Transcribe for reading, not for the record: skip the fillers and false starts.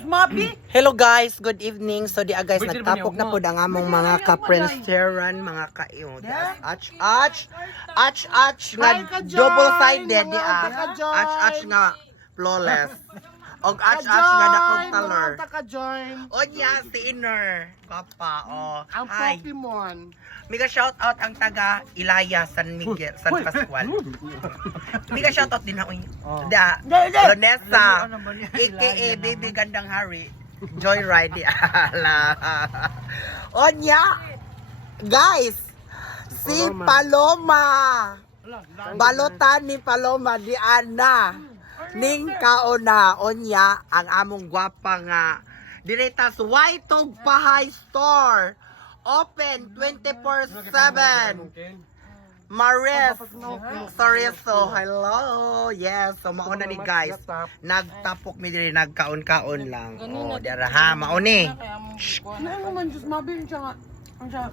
Diyos, Mabi. Hello guys, good evening. So di guys, nagtapok na po ang among mga ka-prinsteran, mga ka-iyon. Ach, nga double-sided di Ach nga flawless. Og ach nga dakong color. O niya, si Inner. Papa, Ang hi. Pokemon. Mega shout out ang taga Ilaya, San Miguel, San Pascual. Mega shout out din ako. Vanessa, aka Baby Gandang Hari. Joyride di ala. Onya, guys, si Paloma. Balotan ni Paloma di Ana. Ning kaona onya ang among gwapa nga diretas Whitog Pahay Store. Open 24/7. Maris Soriso, hello. Yes, so mauna ni guys. Nagtapok mi diri nagkaon-kaon lang. Oh, dira ha, mauni. Ano naman, Diyos, Mabi. Ang siya,